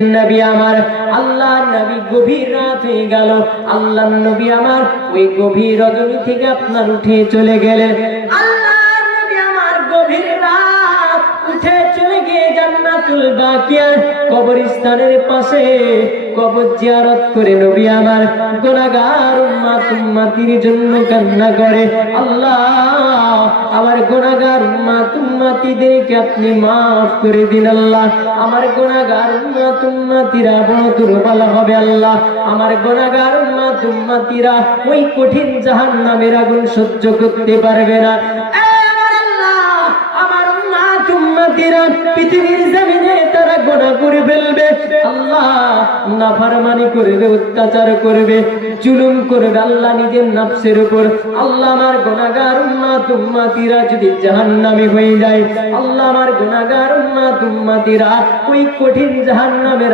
নবী আমার, আল্লাহ নবী গভীর রাত হয়ে গেল, আল্লাহ নবী আমার ওই গভীর রজনী থেকে আপনার উঠে চলে গেলেন। আল্লাহ নবী আমার গভীর রাত উঠে চলে গিয়ে জান্নাতুল বাকিয়া কবরস্থানের পাশে কবর জিয়ারত করে নবী আমার গুনাহগার উম্মতির জন্য কান্না করে, আল্লাহ আমার গুনাহগার উম্মতিদেরকে আপনি মাফ করে দিন। আল্লাহ আমার গুনাহগার উম্মতিরা বড় দুর্বল হবে, আল্লাহ আমার গুনাহগার উম্মতিরা ওই কঠিন জাহান্নামের আগুন সহ্য করতে পারবে না। পৃথিবীর জমিনে তারা গুনাহ করে ফেলবে, আল্লাহ নাফরমানি করবে, অত্যাচার করবে, জুলুম করবে আল্লাহ নিজের নফসের উপর। আল্লাহ আমার গুনাহগার উম্মতিরা যদি জাহান্নামী হয়ে যায়, আল্লাহ আমার গুনাহগার উম্মতিরা ওই কঠিন জাহান্নামের